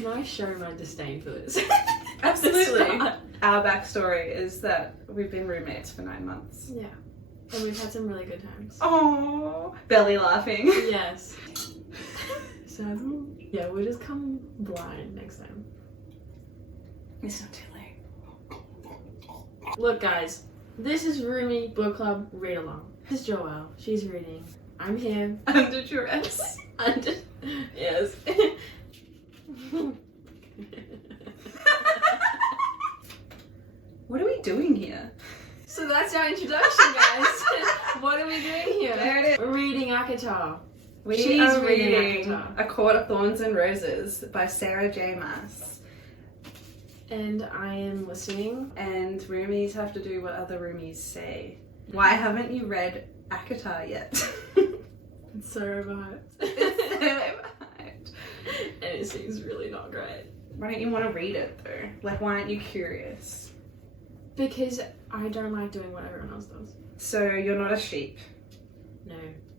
Can I show my disdain for this? Absolutely. Our backstory is that we've been roommates for 9 months. Yeah. And we've had some really good times. Oh, belly laughing. Yes. So, yeah, we'll just come blind next time. It's not too late. Look, guys, this is Roomie Book Club Read Along. This is Joëlle. She's reading. I'm here. Under duress. Yes. What are we doing here? So that's our introduction, guys. What are we doing here? There it is. We're reading ACOTAR. We are reading ACOTAR. A Court of Thorns and Roses by Sarah J. Maas. And I am listening. And roomies have to do what other roomies say. Why haven't you read ACOTAR yet? It's so overhyped. And it seems really not great. Why don't you want to read it though? Like, why aren't you curious? Because I don't like doing what everyone else does. So you're not a sheep. No.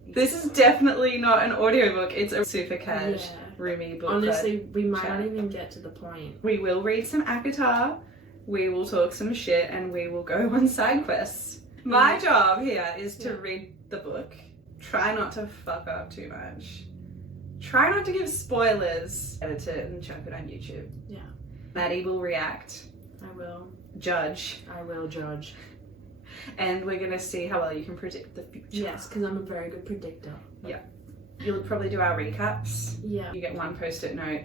This is definitely not an audiobook. It's a super cash roomie book. Honestly, we might chat. not even get to the point. We will read some ACOTAR, we will talk some shit, and we will go on side quests. My job here is to read the book. Try not to fuck up too much. Try not to give spoilers. Edit it and chuck it on YouTube. Yeah. Maddie will react. I will. Judge. I will judge. And we're gonna see how well you can predict the future. Yes, because I'm a very good predictor. Yeah. You'll probably do our recaps. Yeah. You get one post-it note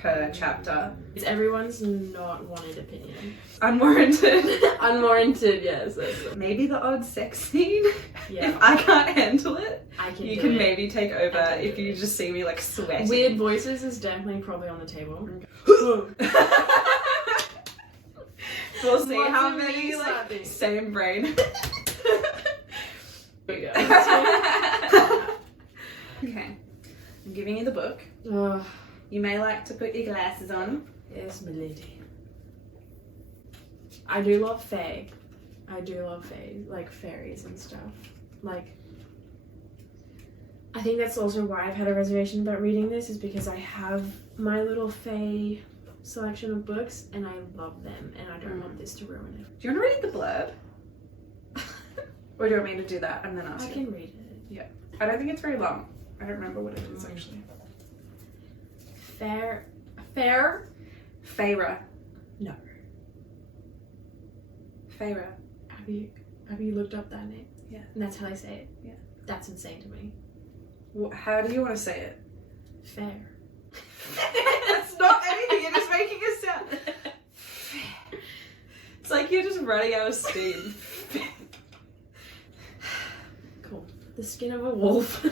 per chapter. It's everyone's not wanted opinion. Unwarranted. Unwarranted, yes. Maybe the odd sex scene. Yeah. If I can't handle it, I can you do can it. maybe take over I can if do you it. just see me like sweating. Weird voices is definitely probably on the table. We'll see What's how a many me like slapping? same brain. There you go. Okay, I'm giving you the book. Oh, You may like to put your glasses on. yes, milady. I do love fae. I do love fae, like fairies and stuff. Like, I think that's also why I've had a reservation about reading this, is because I have my little fae selection of books and I love them and I don't want this to ruin it. Do you want to read the blurb? Or do you want me to do that and then ask I you? can read it. I don't think it's very long. I don't remember what it is actually. Fair? Feyre. No. Feyre. Have you looked up that name? Yeah. And that's how I say it? Yeah. That's insane to me. How do you want to say it? Fair. That's not anything, you're just making a sound. It's like you're just running out of steam. Cool. The skin of a wolf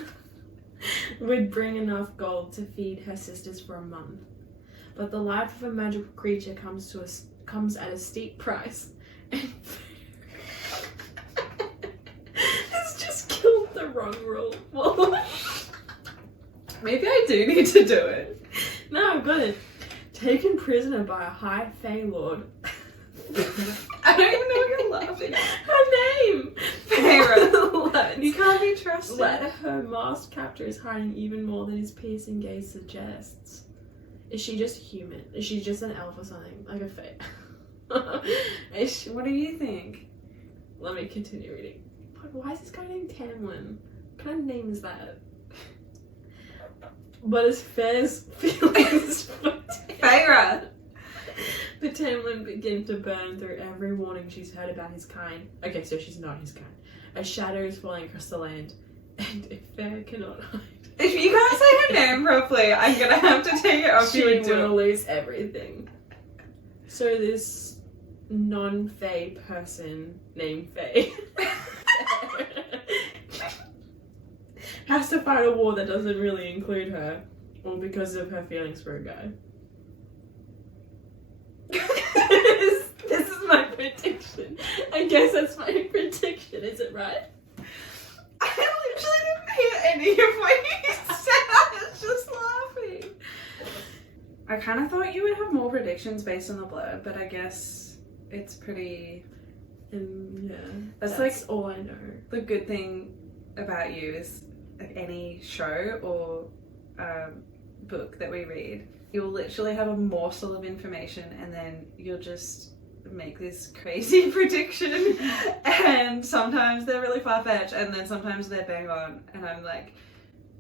would bring enough gold to feed her sisters for a month. But the life of a magical creature comes at a steep price. And it's just killed the wrong rule. Maybe I do need to do it. No, I've got it. Taken prisoner by a high fae lord. I don't even know what you're laughing at. Her name! Feyre. You can't be trusted. Let her masked captor is hiding even more than his piercing gaze suggests. Is she just human? Is she just an elf or something? Like a fae? What do you think? Let me continue reading. But why is this guy named Tamlin? What kind of name is that? But as Fair's feelings for Feyre. the Tamlin begin to burn through every warning she's heard about his kind. Okay, so she's not his kind. A shadow is falling across the land, and if Fair cannot hide, If you can't say her name properly, I'm gonna have to take it off she you and do will it. lose everything. So this non-Fae person named Fae has to fight a war that doesn't really include her, all because of her feelings for a guy. This is my prediction. I guess that's my prediction, is it right? I literally didn't hear any of what you said. I was just laughing. I kind of thought you would have more predictions based on the blurb, but I guess it's pretty... Yeah, That's like like all I know. the good thing about you is like any show or book that we read, You'll literally have a morsel of information and then you'll just make this crazy prediction, and sometimes they're really far-fetched and then sometimes they're bang on, and I'm like,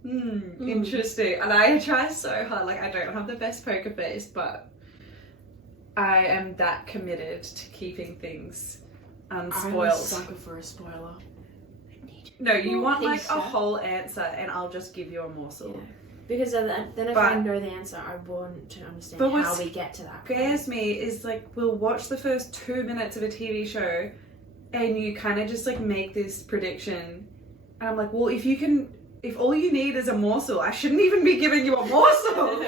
interesting. And I try so hard, like I don't have the best poker face, but I am that committed to keeping things unspoiled. I'm a sucker for a spoiler. No, you want like a whole answer and I'll just give you a morsel. Yeah. Because then if I know the answer, I want to understand how we get to that. What scares me is like we'll watch the first 2 minutes of a TV show and you kind of just like make this prediction, and I'm like, well, if all you need is a morsel, I shouldn't even be giving you a morsel.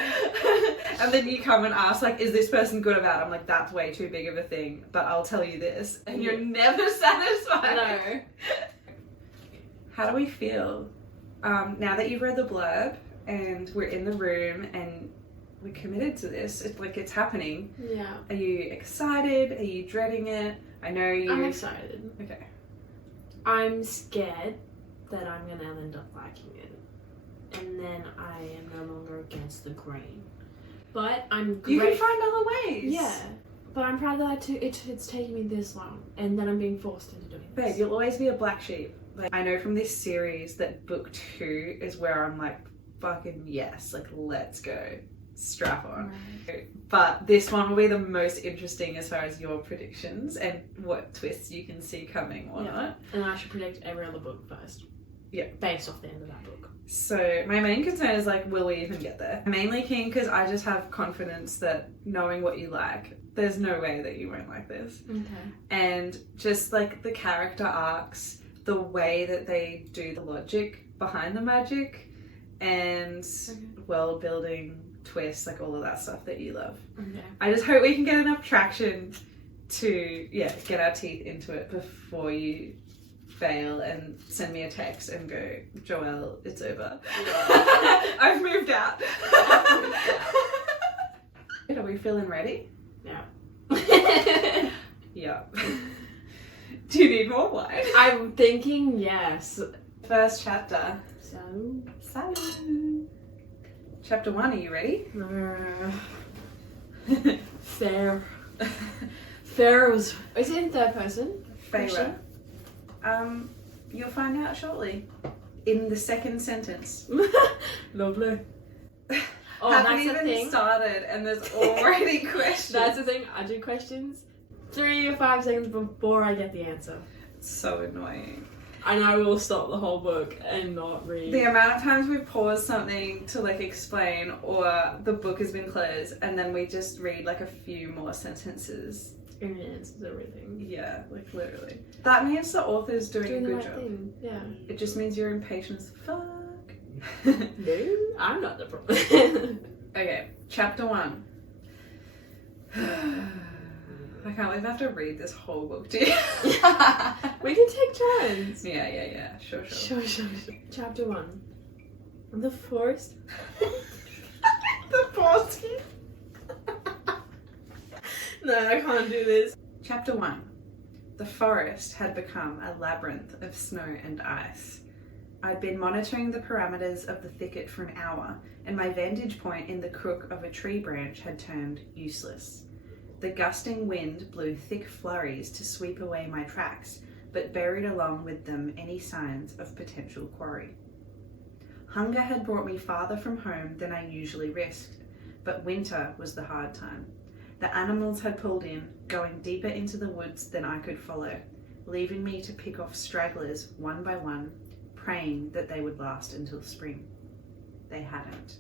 And then you come and ask like, is this person good or bad? I'm like, that's way too big of a thing, but I'll tell you this, and you're never satisfied. No. How do we feel now that you've read the blurb and we're in the room and we're committed to this? It's like it's happening. Yeah. Are you excited? Are you dreading it? I know you. I'm excited. Okay. I'm scared that I'm gonna end up liking it, and then I am no longer against the grain. But I'm. You can find other ways. Yeah. But I'm proud that it's taken me this long, and then I'm being forced into doing this. Babe, you'll always be a black sheep. Like, I know from this series that book 2 is where I'm like, fucking yes, like let's go, strap on. Right. But this one will be the most interesting as far as your predictions and what twists you can see coming or not. And I should predict every other book first. Yeah. Based off the end of that book. So my main concern is like, will we even get there? I'm mainly keen because I just have confidence that knowing what you like, there's no way that you won't like this. Okay. And just like the character arcs, the way that they do the logic behind the magic, and world building, twists, like all of that stuff that you love. Okay. I just hope we can get enough traction to get our teeth into it before you fail and send me a text and go, Joëlle, it's over. Yeah. I've moved out. Are we feeling ready? Yeah. Yeah. Do you need more wine? I'm thinking yes. First chapter. So. Chapter 1, are you ready? Fair. Fair was... Is it in third person? Fair. You'll find out shortly. In the second sentence. Lovely. Oh, haven't that's even the thing. Started and there's already questions. That's the thing. I do questions 3 or 5 seconds before I get the answer. It's so annoying. And I will stop the whole book and not read. The amount of times we've paused something to like explain, or the book has been closed and then we just read like a few more sentences. And it answers everything. Yeah, like literally. That means the author's doing a good job. Thing. Yeah. It just means you're impatient as fuck. No, I'm not the problem. Okay, chapter 1. I can't believe I have to read this whole book to you. We can take turns. Yeah. Sure. Chapter 1. The forest. The forest. No, I can't do this. Chapter 1. The forest had become a labyrinth of snow and ice. I'd been monitoring the parameters of the thicket for an hour, and my vantage point in the crook of a tree branch had turned useless. The gusting wind blew thick flurries to sweep away my tracks, but buried along with them any signs of potential quarry. Hunger had brought me farther from home than I usually risked, but winter was the hard time. The animals had pulled in, going deeper into the woods than I could follow, leaving me to pick off stragglers one by one, praying that they would last until spring. They hadn't.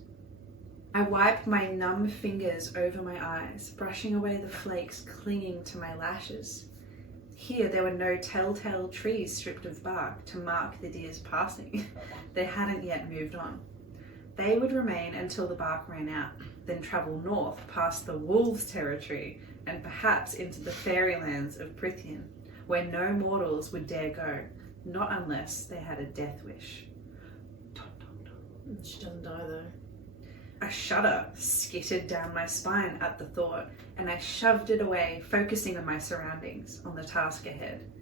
I wiped my numb fingers over my eyes, brushing away the flakes clinging to my lashes. Here there were no telltale trees stripped of bark to mark the deer's passing. They hadn't yet moved on. They would remain until the bark ran out, then travel north past the wolves' territory and perhaps into the fairylands of Prithian, where no mortals would dare go, not unless they had a death wish. She doesn't die though. A shudder skittered down my spine at the thought, and I shoved it away, focusing on my surroundings, on the task ahead.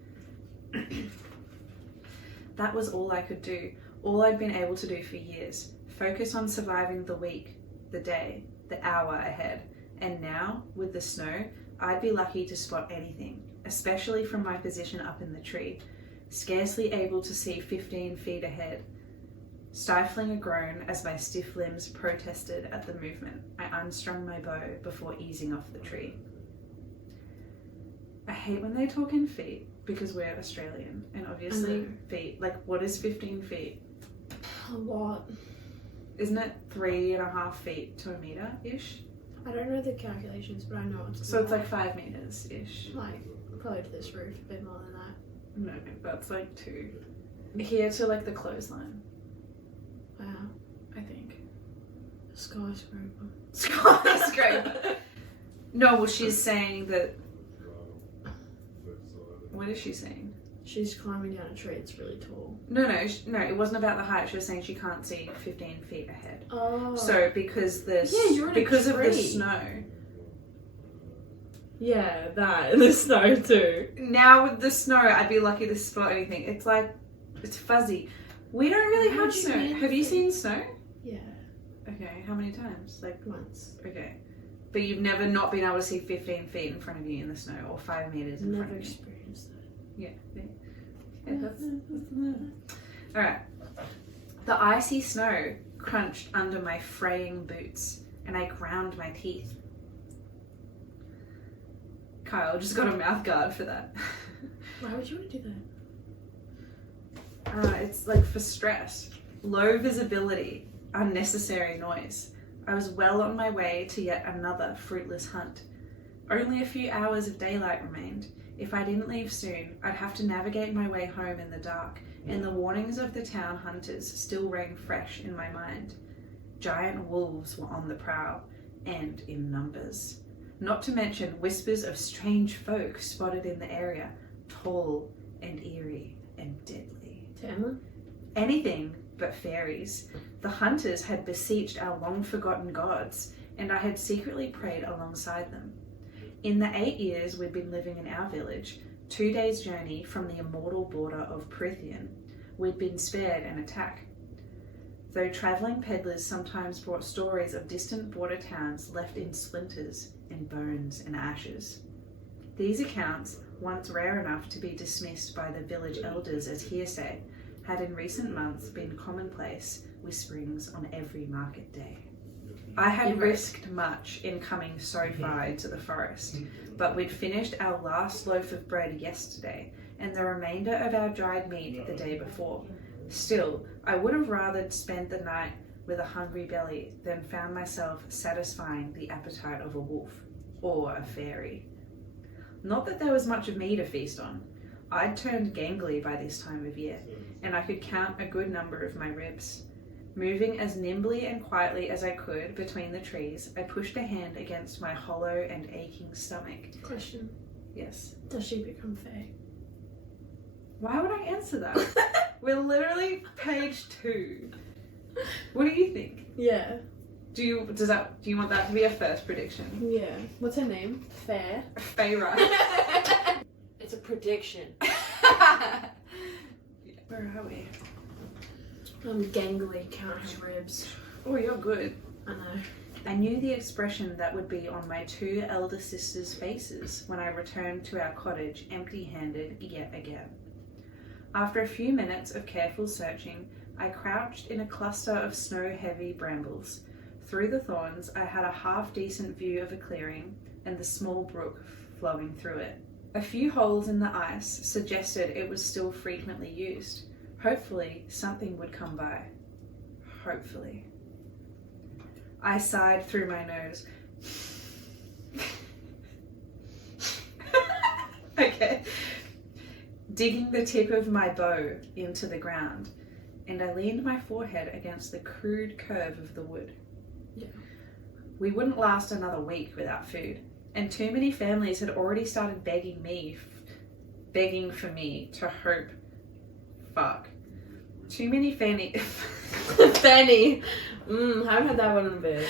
That was all I could do, all I'd been able to do for years. Focus on surviving the week, the day, the hour ahead. And now, with the snow, I'd be lucky to spot anything, especially from my position up in the tree, scarcely able to see 15 feet ahead. Stifling a groan as my stiff limbs protested at the movement, I unstrung my bow before easing off the tree. I hate when they talk in feet because we're Australian, and obviously feet, like what is 15 feet? A lot. Isn't it 3.5 feet to a meter-ish? I don't know the calculations, but I know it's So it's like 5 meters-ish. like probably to this roof, a bit more than that. No, that's like 2. Here to like the clothesline, Wow. I think. Skyscraper. Skyscraper. No, well, she's saying that. What is she saying? She's climbing down a tree. It's really tall. No, it wasn't about the height. She was saying she can't see 15 feet ahead. Oh. So because you're in a because of the tree. snow. Yeah, that and the snow too. Now with the snow, I'd be lucky to spot anything. It's like it's fuzzy. We don't really How have do you snow. mean? Have you seen snow? Yeah, Okay, how many times? Like once. okay, but you've never not been able to see 15 feet in front of you in the snow or 5 meters in Never front of you. experienced that. Yeah, that's all right. The icy snow crunched under my fraying boots, and I ground my teeth. Kyle just got a mouth guard for that. Why would you want to do that? It's like for stress, low visibility, unnecessary noise. I was well on my way to yet another fruitless hunt. Only a few hours of daylight remained. If I didn't leave soon, I'd have to navigate my way home in the dark, and the warnings of the town hunters still rang fresh in my mind. Giant wolves were on the prowl, and in numbers. Not to mention whispers of strange folk spotted in the area, tall and eerie and deadly. Tamla? Anything but fairies. The hunters had beseeched our long-forgotten gods, and I had secretly prayed alongside them. In the 8 years we'd been living in our village, 2 days' journey from the immortal border of Prithian, we'd been spared an attack. Though travelling peddlers sometimes brought stories of distant border towns left in splinters and bones and ashes. These accounts, once rare enough to be dismissed by the village elders as hearsay, had in recent months been commonplace whisperings on every market day. I had risked much in coming so far into the forest, but we'd finished our last loaf of bread yesterday and the remainder of our dried meat the day before. Still, I would have rather spent the night with a hungry belly than found myself satisfying the appetite of a wolf or a fairy. Not that there was much of me to feast on. I'd turned gangly by this time of year, and I could count a good number of my ribs. Moving as nimbly and quietly as I could between the trees, I pushed a hand against my hollow and aching stomach. Question. Yes. Does she become fae? Why would I answer that? We're literally page 2. What do you think? Yeah. Do you want that to be a first prediction? Yeah. What's her name? Fair. Feyre. It's a prediction. Where are we? I'm gangly, count her ribs. Oh, you're good. I know. I knew the expression that would be on my 2 elder sisters' faces when I returned to our cottage empty-handed yet again. After a few minutes of careful searching, I crouched in a cluster of snow-heavy brambles. Through the thorns, I had a half-decent view of a clearing and the small brook flowing through it. A few holes in the ice suggested it was still frequently used. Hopefully, something would come by. Hopefully. I sighed through my nose. Okay. Digging the tip of my bow into the ground, and I leaned my forehead against the crude curve of the wood. Yeah. We wouldn't last another week without food, and too many families had already started begging for me to hope. Fuck. Too many Fanny. Fanny. Haven't had that one in a bit.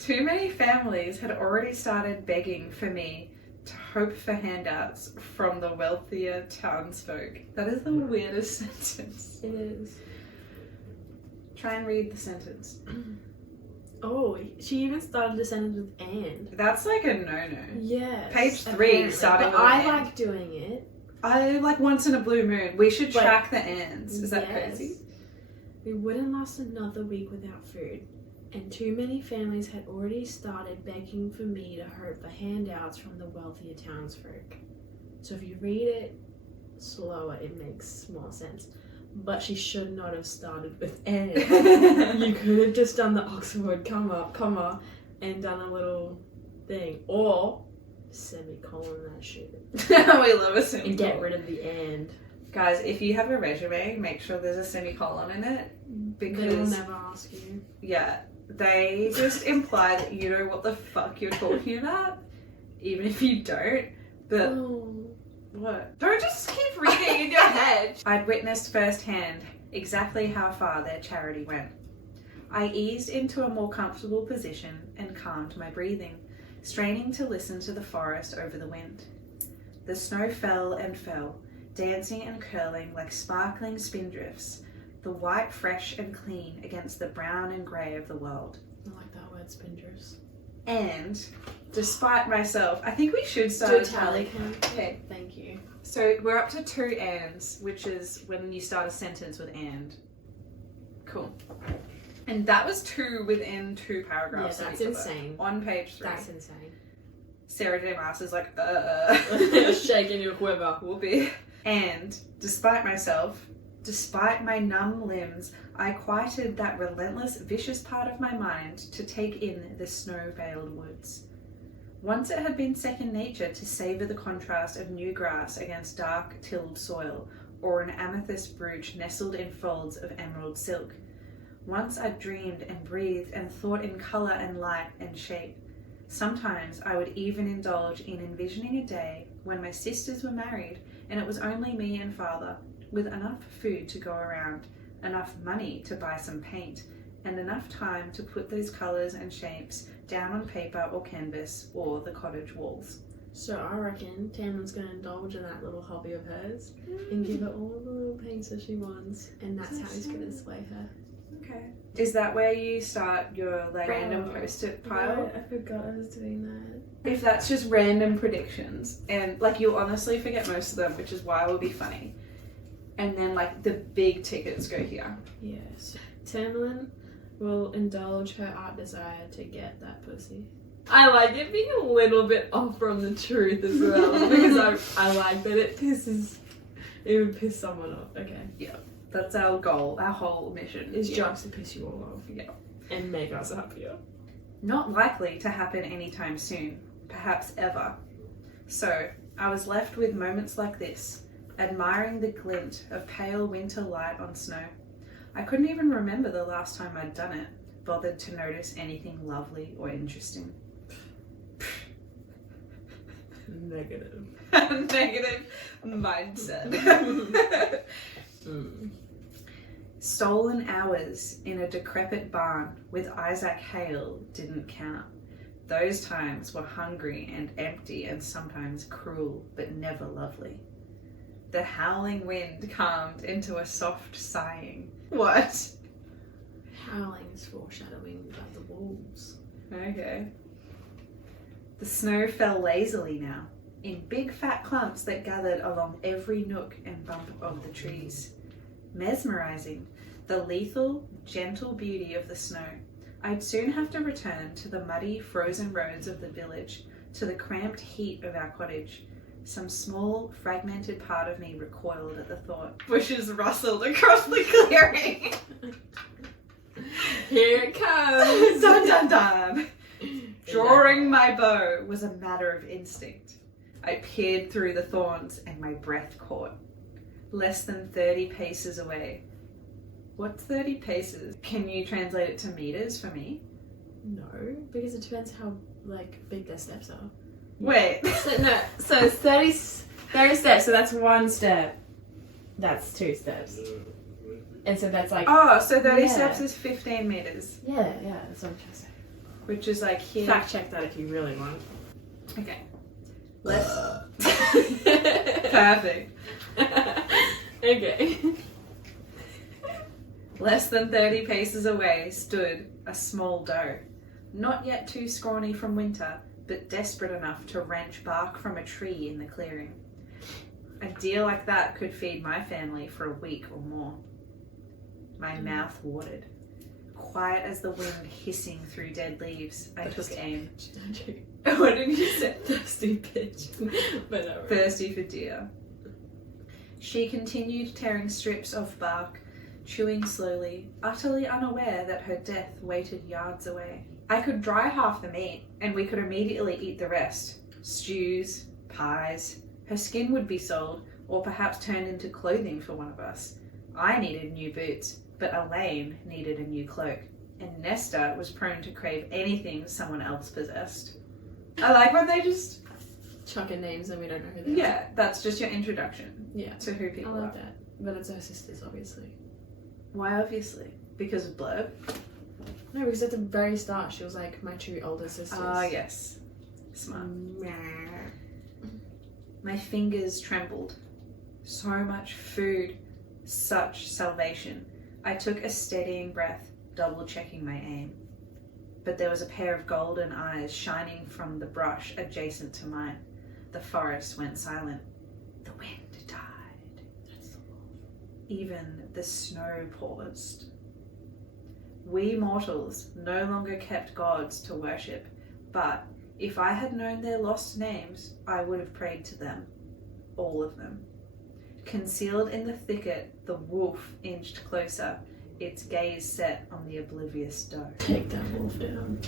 Too many families had already started begging for me to hope for handouts from the wealthier townsfolk. That is the weirdest sentence. It is. Try and read the sentence. Oh, she even started the sentence with and. That's like a no-no. Yes. Page 3 apparently. starting But with I and. like doing it. I like once in a blue moon. We should Like, track the ands. Is that yes. crazy? We wouldn't last another week without food, and too many families had already started begging for me to hope for handouts from the wealthier townsfolk. So if you read it slower, it makes more sense. But she should not have started with and. You could have just done the Oxford comma, and done a little thing. Or semicolon that shit. We love a semicolon. And get rid of the and. Guys, if you have a resume, make sure there's a semicolon in it. They will Because, never ask you. yeah, they just imply that you know what the fuck you're talking about, even if you don't. But Oh. what? Don't just keep reading in your head. I'd witnessed firsthand exactly how far their charity went. I eased into a more comfortable position and calmed my breathing, straining to listen to the forest over the wind. The snow fell and fell, dancing and curling like sparkling spindrifts, the white fresh and clean against the brown and grey of the world. I like that word, spindrift. And, despite myself, I think we should start Do a a tally count. Okay. Thank you. So we're up to 2 ands, which is when you start a sentence with and. Cool. And that was 2 within 2 Yeah, paragraphs. of that's each other. insane. On page 3. That's insane. Sarah J. Maas is like, Shaking your quiver. Whoopee. And, despite myself, despite my numb limbs, I quieted that relentless, vicious part of my mind to take in the snow-veiled woods. Once it had been second nature to savour the contrast of new grass against dark, tilled soil, or an amethyst brooch nestled in folds of emerald silk. Once I dreamed and breathed and thought in colour and light and shape. Sometimes I would even indulge in envisioning a day when my sisters were married and it was only me and father, with enough food to go around, enough money to buy some paint, and enough time to put those colours and shapes down on paper or canvas or the cottage walls. So I reckon Tamlin's going to indulge in that little hobby of hers and give her all the little paints that she wants, and that's how he's going to slay her. Okay. Is that where you start your like random post-it pile? Right, I forgot I was doing that. If that's just random predictions, and like you'll honestly forget most of them, which is why it will be funny. And then like the big tickets go here. Yes. Tamlin will indulge her art desire to get that pussy. I like it being a little bit off from the truth as well, because I like that it would piss someone off. Okay. Yeah. That's our goal, our whole mission. Is jokes to piss you all off. Yeah. And make us happier. Not likely to happen anytime soon, perhaps ever. So, I was left with moments like this, admiring the glint of pale winter light on snow. I couldn't even remember the last time I'd done it, bothered to notice anything lovely or interesting. Negative. Negative mindset. Stolen hours in a decrepit barn with Isaac Hale didn't count. Those times were hungry and empty and sometimes cruel, but never lovely. The howling wind calmed into a soft sighing. What? Howling is foreshadowing about the wolves. Okay. The snow fell lazily now, in big fat clumps that gathered along every nook and bump of the trees. Mesmerizing, the lethal, gentle beauty of the snow. I'd soon have to return to the muddy, frozen roads of the village, to the cramped heat of our cottage. Some small, fragmented part of me recoiled at the thought. Bushes rustled across the clearing. Here it comes! Dun dun dun! Drawing my bow was a matter of instinct. I peered through the thorns and my breath caught. Less than 30 paces away. What's 30 paces? Can you translate it to meters for me? No, because it depends how big their steps are. Wait. So it's 30 steps, so that's 1 step. That's 2 steps. And so that's like... Oh, so 30 Yeah. steps is 15 meters. Yeah, that's what I'm trying to say. Which is like here. Fact check that if you really want. Okay. Perfect. Okay. Less than 30 paces away stood a small doe. not yet too scrawny from winter, but desperate enough to wrench bark from a tree in the clearing. A deer like that could feed my family for a week or more. My mouth watered. Quiet as the wind hissing through dead leaves, I took aim. What did you say? Thirsty bitch. Whatever. Thirsty for deer. She continued tearing strips off bark, chewing slowly, utterly unaware that her death waited yards away. I could dry half the meat, and we could immediately eat the rest. Stews, pies. Her skin would be sold, or perhaps turned into clothing for one of us. I needed new boots, but Elaine needed a new cloak, and Nesta was prone to crave anything someone else possessed. I like when they just chucking names and we don't know who they are. Yeah, that's just your introduction to who people I like are. that. But it's her sisters, obviously. Why obviously? Because of Blurb? No, because at the very start she was like, my two older sisters. Ah, yes. Smart. My fingers trembled. So much food. Such salvation. I took a steadying breath, double-checking my aim. But there was a pair of golden eyes shining from the brush adjacent to mine. The forest went silent. The wind died. That's the wolf. Even the snow paused. We mortals no longer kept gods to worship, but if I had known their lost names, I would have prayed to them. All of them. Concealed in the thicket, the wolf inched closer, its gaze set on the oblivious doe. Take that wolf down.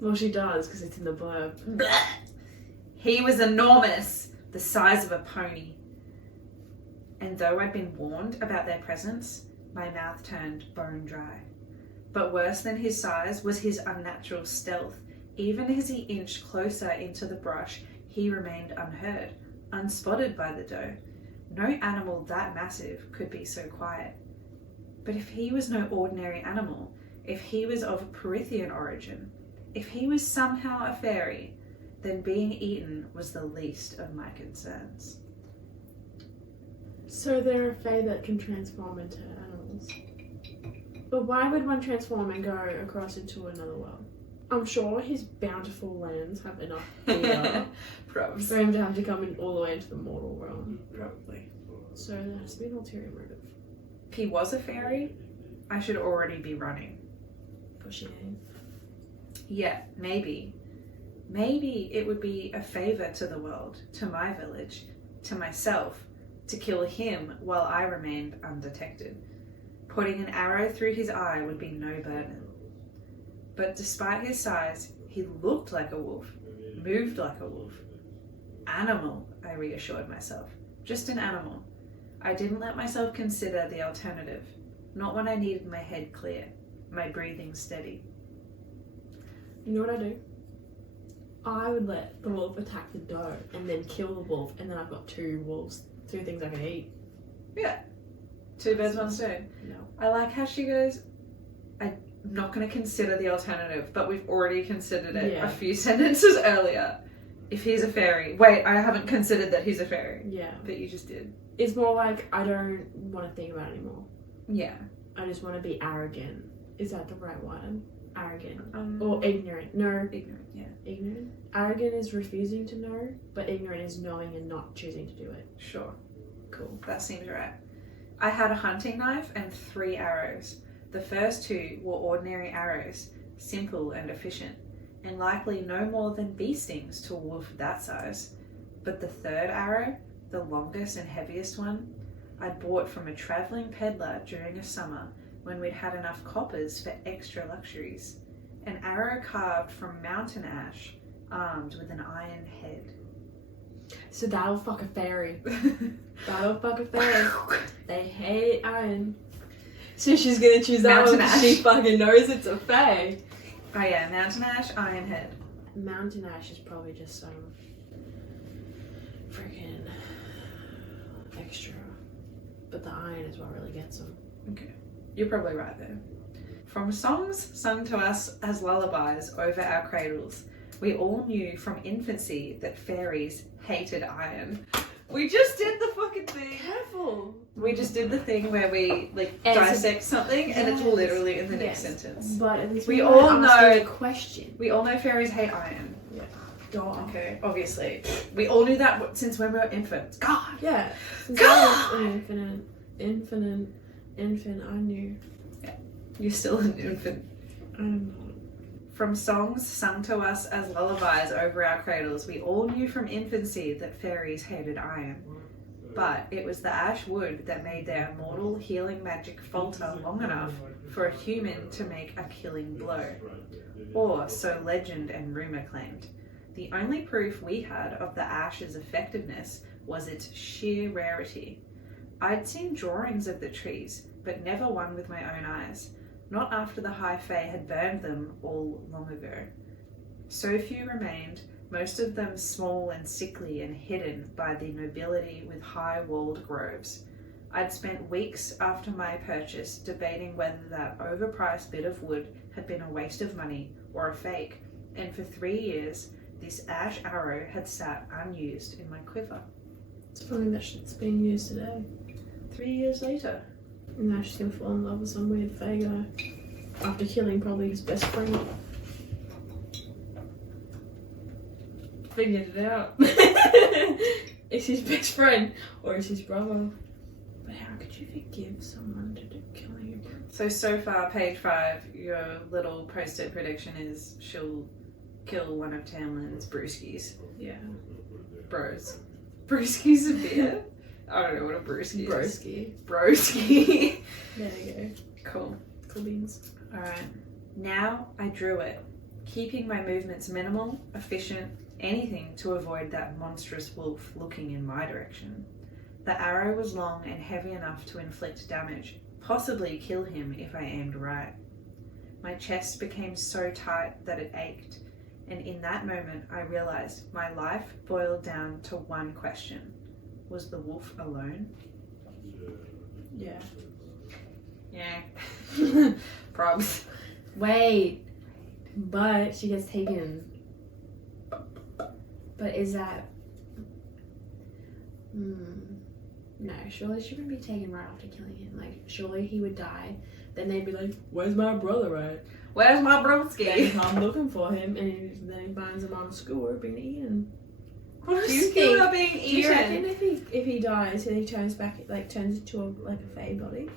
Well, she does, because it's in the blurb. Blech! He was enormous, the size of a pony. And though I'd been warned about their presence, my mouth turned bone dry. But worse than his size was his unnatural stealth. Even as he inched closer into the brush, he remained unheard, unspotted by the doe. No animal that massive could be so quiet. But if he was no ordinary animal, if he was of Perithian origin, if he was somehow a fairy, then being eaten was the least of my concerns. So they're a fae that can transform into animals. But why would one transform and go across into another world? I'm sure his bountiful lands have enough beer Probs. for him to have to come in all the way into the mortal realm. Probably. So there has to be an ulterior motive. If he was a fairy, I should already be running. Pushing in. Yeah, maybe. Maybe it would be a favour to the world, to my village, to myself, to kill him while I remained undetected. Putting an arrow through his eye would be no burden. But despite his size, he looked like a wolf, moved like a wolf. Animal, I reassured myself. Just an animal. I didn't let myself consider the alternative, not when I needed my head clear, my breathing steady. You know what I do? I would let the wolf attack the doe and then kill the wolf, and then I've got two wolves, two things I can eat. Yeah. Two birds, one stone. No. I like how she goes, I'm not going to consider the alternative, but we've already considered it a few sentences earlier. If he's a fairy. Wait, I haven't considered that he's a fairy. Yeah. But you just did. It's more like I don't want to think about it anymore. Yeah. I just want to be arrogant. Is that the right one? Arrogant. Or ignorant. No. Ignorant, yeah. Ignorant. Arrogant is refusing to know, but ignorant is knowing and not choosing to do it. Sure. Cool. That seems right. I had a hunting knife and 3 arrows. The first 2 were ordinary arrows, simple and efficient, and likely no more than bee stings to a wolf that size. But the 3rd arrow, the longest and heaviest one, I'd bought from a travelling peddler during a summer when we'd had enough coppers for extra luxuries. An arrow carved from mountain ash, armed with an iron head. So that'll fuck a fairy. That'll fuck a fairy. They hate iron. So she's gonna choose that one because she fucking knows it's a fae. Oh yeah, mountain ash, iron head. Mountain ash is probably just some freaking extra. But the iron is what really gets them. Okay. You're probably right there. From songs sung to us as lullabies over our cradles, we all knew from infancy that fairies hated iron. We just did the fucking thing. Careful. We just did the thing where we like And dissect something and it's yes. literally in the next Yes. sentence. But at least We we're all asking know- a question. We all know fairies hate iron. Yeah. God. Okay, obviously. We all knew that since when we were infants. God! Yeah. Since God! I was an infant, I knew. You're still an infant. I'm not. From songs sung to us as lullabies over our cradles, we all knew from infancy that fairies hated iron. But it was the ash wood that made their immortal healing magic falter long enough for a human to make a killing blow. Or so legend and rumour claimed. The only proof we had of the ash's effectiveness was its sheer rarity. I'd seen drawings of the trees, but never one with my own eyes. Not after the High Fae had burned them all long ago. So few remained, most of them small and sickly and hidden by the nobility with high-walled groves. I'd spent weeks after my purchase debating whether that overpriced bit of wood had been a waste of money or a fake, and for 3 years this ash arrow had sat unused in my quiver. It's funny that shit's being used today. 3 years later. And now she's gonna fall in love with some weird fae guy. After killing probably his best friend. Figured it out. It's his best friend or it's his brother. But how could you forgive someone to do killing you? So far, page 5, your little post-it prediction is she'll kill one of Tamlin's brewskis. Yeah. Bros. Brewski's a beer? I don't know what a brewski is. Broski. Broski. There you Cool. go. Cool beans. Alright. Now I drew it, keeping my movements minimal, efficient, anything to avoid that monstrous wolf looking in my direction. The arrow was long and heavy enough to inflict damage, possibly kill him if I aimed right. My chest became so tight that it ached, and in that moment I realized my life boiled down to one question. Was the wolf alone? Yeah. Yeah. Probs. Wait. But she gets taken. But is that... No, surely she wouldn't be taken right after killing him. Like, surely he would die. Then they'd be like, where's my brother at? Where's my broski? Then I'm looking for him, and then he finds him on a skewer being eaten. What Do a you skewer being Do you reckon eaten? if he dies, and he turns back, like turns into a fae body,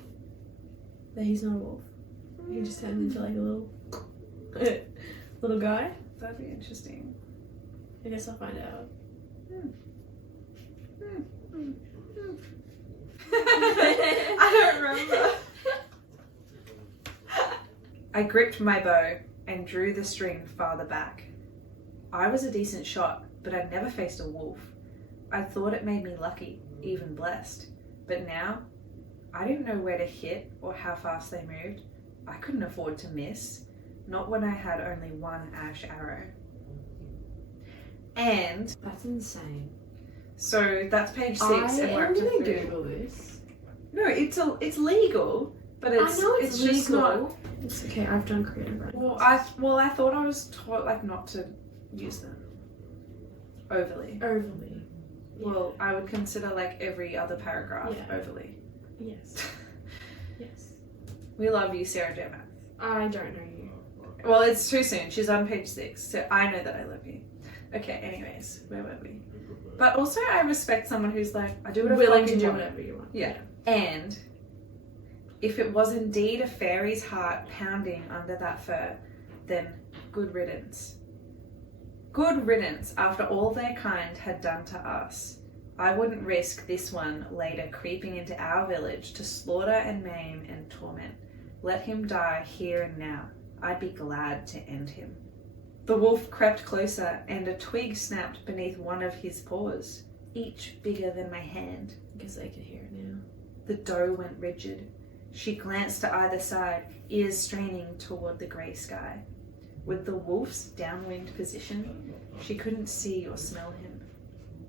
that he's not a wolf? He just turns into like a little guy. That'd be interesting. I guess I'll find out. I don't remember. I gripped my bow and drew the string farther back. I was a decent shot, but I'd never faced a wolf. I thought it made me lucky, even blessed. But now, I didn't know where to hit or how fast they moved. I couldn't afford to miss, not when I had only one ash arrow. And That's insane. so that's page 6, and we're I'm up to gonna 3. Google this. No, it's legal, but it's I know it's just legal. not. It's okay. I've done creative writing. Well, I thought I was taught like not to use them overly. Overly. Well, I would consider like every other paragraph Yeah. overly. Yes. Yes. We love you, Sarah J. Math. I don't know you. Well, it's too soon. She's on page 6, so I know that I love you. Okay, anyways, where were we? But also, I respect someone who's like, I do what I Willing to fucking do want. whatever you want. Yeah. And if it was indeed a fairy's heart pounding under that fur, then good riddance. Good riddance after all their kind had done to us. I wouldn't risk this one later creeping into our village to slaughter and maim and torment. Let him die here and now. I'd be glad to end him. The wolf crept closer, and a twig snapped beneath one of his paws, each bigger than my hand. I guess I can hear it now. The doe went rigid. She glanced to either side, ears straining toward the grey sky. With the wolf's downwind position, she couldn't see or smell him.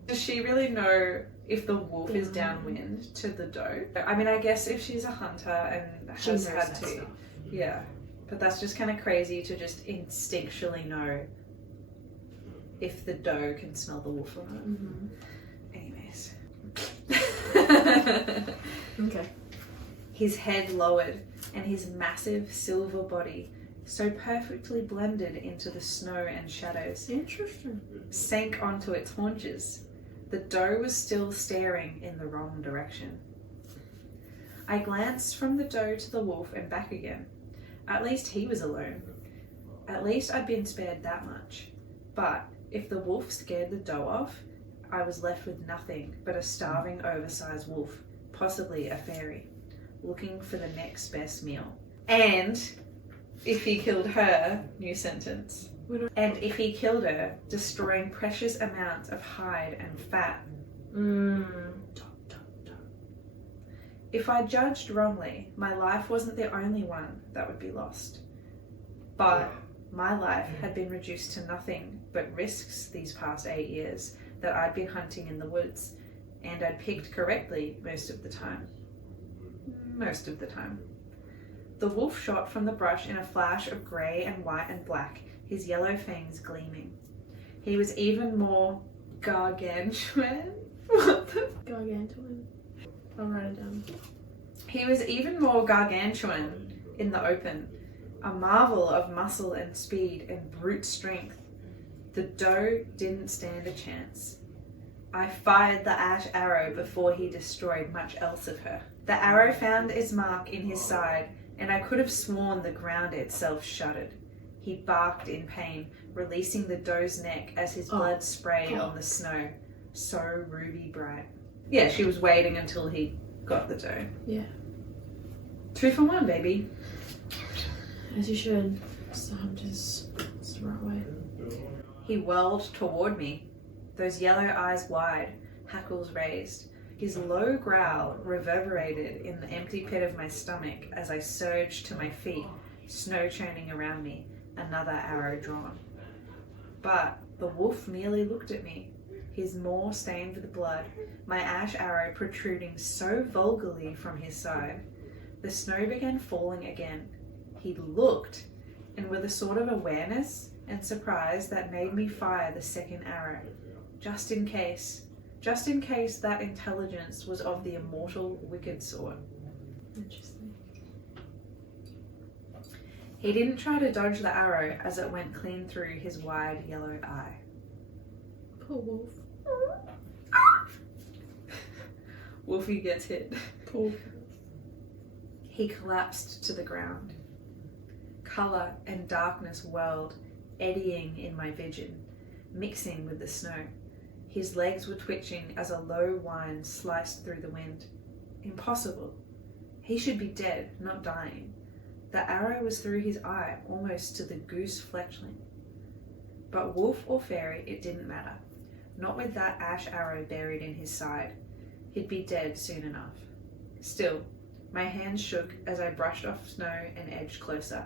Does she really know if the wolf is downwind to the doe? I mean, I guess if she's a hunter and She has knows had that to. stuff. Yeah. But that's just kind of crazy to just instinctually know if the doe can smell the wolf or not. Mm-hmm. Anyways. Okay. His head lowered, and his massive silver body, so perfectly blended into the snow and shadows, Interesting. sank onto its haunches. The doe was still staring in the wrong direction. I glanced from the doe to the wolf and back again. At least he was alone. At least I'd been spared that much. But if the wolf scared the doe off, I was left with nothing but a starving, oversized wolf, possibly a fairy, looking for the next best meal. And if he killed her, new sentence. And if he killed her, destroying precious amounts of hide and fat. If I judged wrongly, my life wasn't the only one that would be lost. But my life had been reduced to nothing but risks these past 8 years that I'd been hunting in the woods, and I'd picked correctly most of the time. Most of the time. The wolf shot from the brush in a flash of grey and white and black, his yellow fangs gleaming. He was even more gargantuan. What the? Gargantuan. I'll write it down. He was even more gargantuan in the open, a marvel of muscle and speed and brute strength. The doe didn't stand a chance. I fired the ash arrow before he destroyed much else of her. The arrow found its mark in his side, and I could have sworn the ground itself shuddered. He barked in pain, releasing the doe's neck as his blood sprayed on the snow, so ruby bright. Yeah, she was waiting until he got the doe. Yeah. 2 for 1, baby. As you should. It's the right way. He whirled toward me, those yellow eyes wide, hackles raised. His low growl reverberated in the empty pit of my stomach as I surged to my feet, snow churning around me, another arrow drawn. But the wolf merely looked at me, his maw stained with blood, my ash arrow protruding so vulgarly from his side. The snow began falling again. He looked, and with a sort of awareness and surprise that made me fire the second arrow, just in case that intelligence was of the immortal wicked sort. Interesting. He didn't try to dodge the arrow as it went clean through his wide yellow eye. Poor wolf. Wolfie gets hit. Poor. He collapsed to the ground. Colour and darkness whirled, eddying in my vision, mixing with the snow. His legs were twitching as a low whine sliced through the wind. Impossible. He should be dead, not dying. The arrow was through his eye, almost to the goose fletchling. But wolf or fairy, it didn't matter. Not with that ash arrow buried in his side. He'd be dead soon enough. Still, my hands shook as I brushed off snow and edged closer,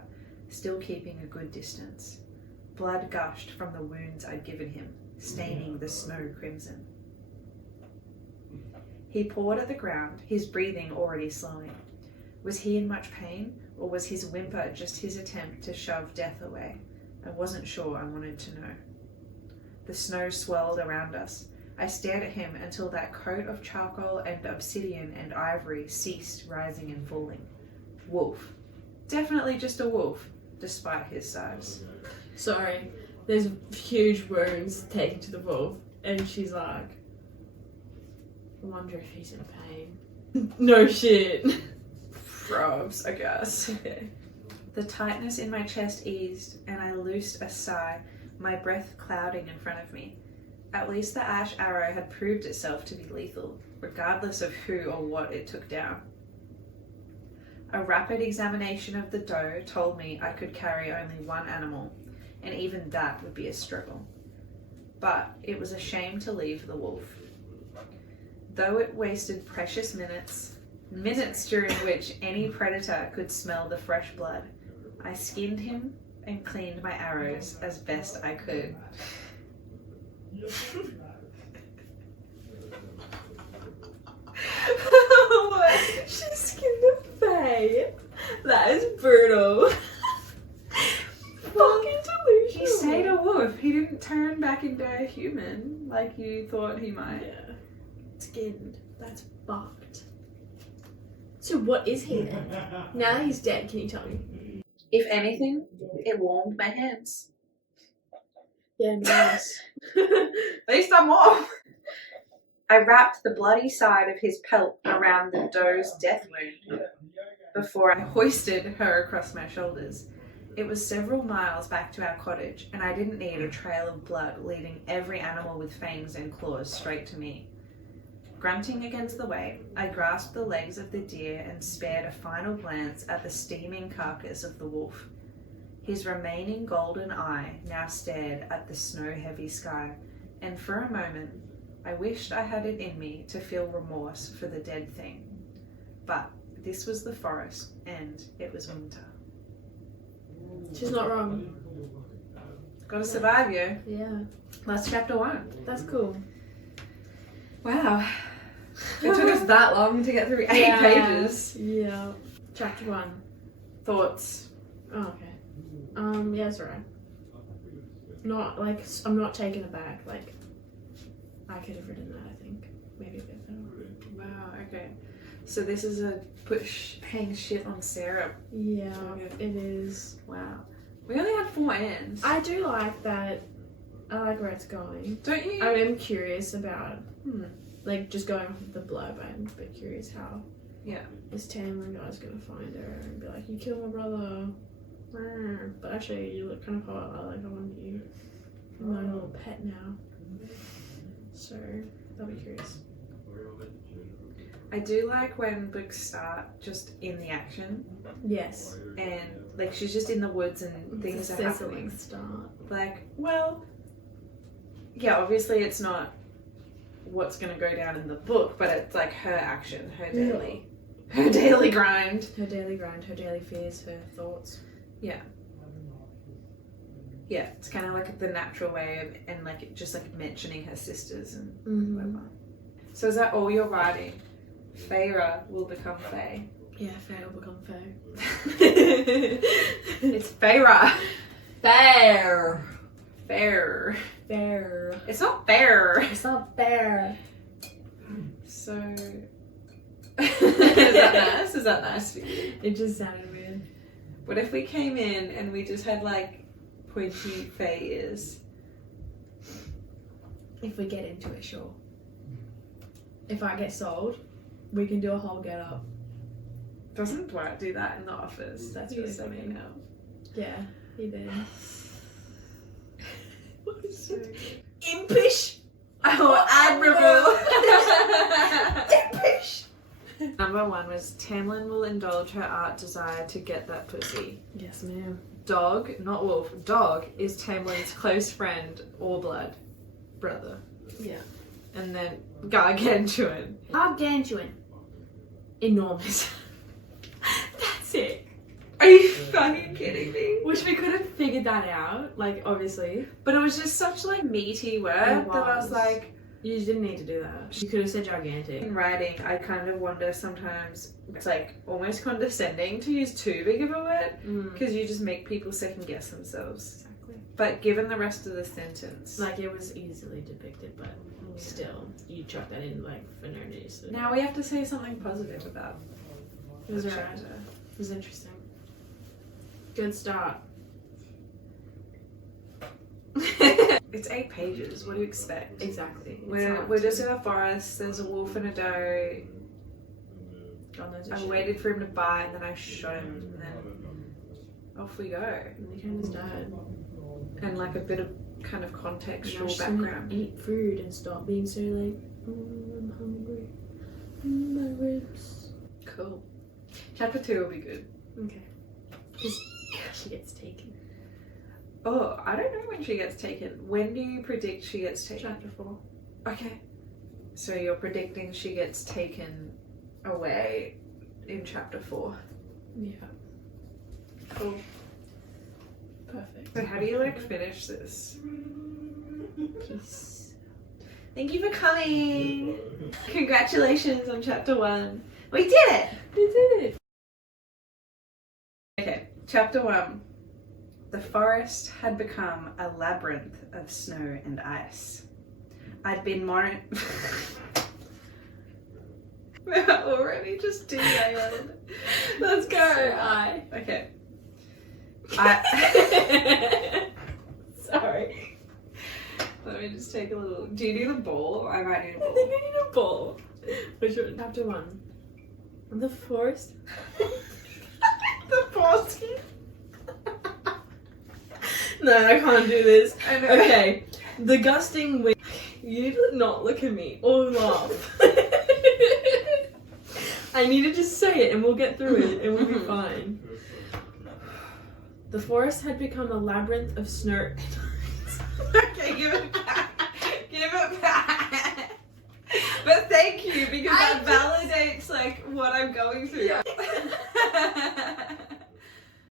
still keeping a good distance. Blood gushed from the wounds I'd given him, staining the snow crimson. He pawed at the ground, his breathing already slowing. Was he in much pain, or was his whimper just his attempt to shove death away? I wasn't sure. I wanted to know. The snow swirled around us. I stared at him until that coat of charcoal and obsidian and ivory ceased rising and falling. Wolf. Definitely just a wolf, despite his size. Sorry, there's huge wounds taken to the wolf, and she's like, I wonder if he's in pain. No shit. Probs, I guess. Okay. The tightness in my chest eased, and I loosed a sigh, my breath clouding in front of me. At least the ash arrow had proved itself to be lethal, regardless of who or what it took down. A rapid examination of the doe told me I could carry only one animal, and even that would be a struggle. But it was a shame to leave the wolf. Though it wasted precious minutes during which any predator could smell the fresh blood, I skinned him and cleaned my arrows as best I could. She skinned a fae. That is brutal. Fucking delusional. He stayed a wolf. He didn't turn back into a human like you thought he might. Yeah. Skinned. That's fucked. So what is he then? Now that he's dead, can you tell me? If anything, it warmed my hands. Yeah, nice. At least I'm off. I wrapped the bloody side of his pelt around the doe's death wound before I hoisted her across my shoulders. It was several miles back to our cottage, and I didn't need a trail of blood leading every animal with fangs and claws straight to me. Grunting against the weight, I grasped the legs of the deer and spared a final glance at the steaming carcass of the wolf. His remaining golden eye now stared at the snow-heavy sky, and for a moment, I wished I had it in me to feel remorse for the dead thing. But this was the forest, and it was winter. She's not wrong. Gotta survive, yo. Yeah. That's chapter 1. That's cool. Wow. It took us that long to get through 8 pages. Yeah. Chapter 1. Thoughts? Oh, okay. Yeah, it's alright. Not, like, I'm not taken aback. Like, I could have written that, I think. Maybe a bit better. Wow, okay. So this is a paying shit on Sarah. Yeah, it is. Wow. We only had 4 ends. I do like that. I like where it's going. Don't you? I am curious about, like, just going off of the blurb, I'm a bit curious how this Tamlin guy's gonna find her and be like, you killed my brother. But actually, you look kind of hot. I want you. I'm my little pet now. So, I'll be curious. I do like when books start just in the action. Yes. And, like, she's just in the woods and things are happening. Start. Like, well, yeah, obviously it's not what's going to go down in the book, but it's like her action, her daily grind. Her daily grind, her daily fears, her thoughts. Yeah. Yeah, it's kind of like the natural way of, and like just like mentioning her sisters and whatever. So is that all you're writing? Feyre will become Fae. Yeah, Fae will become Fae. It's Feyre. Fair. Fair. Fair. It's not fair. It's not fair. So is that nice? Is that nice for you? It just sounded weird. What if we came in and we just had like pointy Fae ears? If we get into it, sure. If I get sold, we can do a whole get up. Doesn't Dwight do that in the office? That's really really funny funny. now. Yeah, he did. What is it? Impish! Oh, admirable! Impish! Number 1 was Tamlin will indulge her art desire to get that pussy. Yes, ma'am. Dog, not wolf, dog is Tamlin's close friend or brother. Yeah. And then gargantuan. Gargantuan. Enormous. That's it. Are you fucking kidding me? Wish we could have figured that out, like, obviously. But it was just such like meaty word that I was like, you didn't need to do that. You could have said gigantic. in writing, I kind of wonder sometimes it's like almost condescending to use too big of a word because you just make people second guess themselves. Exactly. But given the rest of the sentence, Like, it was easily depicted, but still, you chuck that in, like, for no reason. now we have to say something positive about It was the alright. chapter. It was interesting. Good start. It's 8 pages. What do you expect? Exactly. We're just in a forest. There's a wolf and a doe. God knows I waited for him to bite, and then I shot him, and then off we go. And he kind of died. And like a bit of kind of contextual Now she's background. gonna eat food and stop being so like, I'm hungry. My ribs. Cool. Chapter 2 will be good. Okay. Because she gets taken. Oh, I don't know when she gets taken. When do you predict she gets taken? Chapter 4. Okay. So you're predicting she gets taken away in chapter 4. Yeah. Cool. Perfect. So how do you like finish this? Peace. Thank you for coming. Congratulations on chapter 1. We did it. We did it. Okay, chapter 1. The forest had become a labyrinth of snow and ice. I'd been We're already just derailed. Let's go. I. Okay. Sorry. Let me just take a little. Do you need a bowl? I might need a I bowl. think I need a bowl. Which one? Chapter 1. The forest. The forest. No, I can't do this. I know. Okay. The gusting wind. You need to not look at me or laugh. I need to just say it and we'll get through it and we'll be fine. The forest had become a labyrinth of snort. Okay, give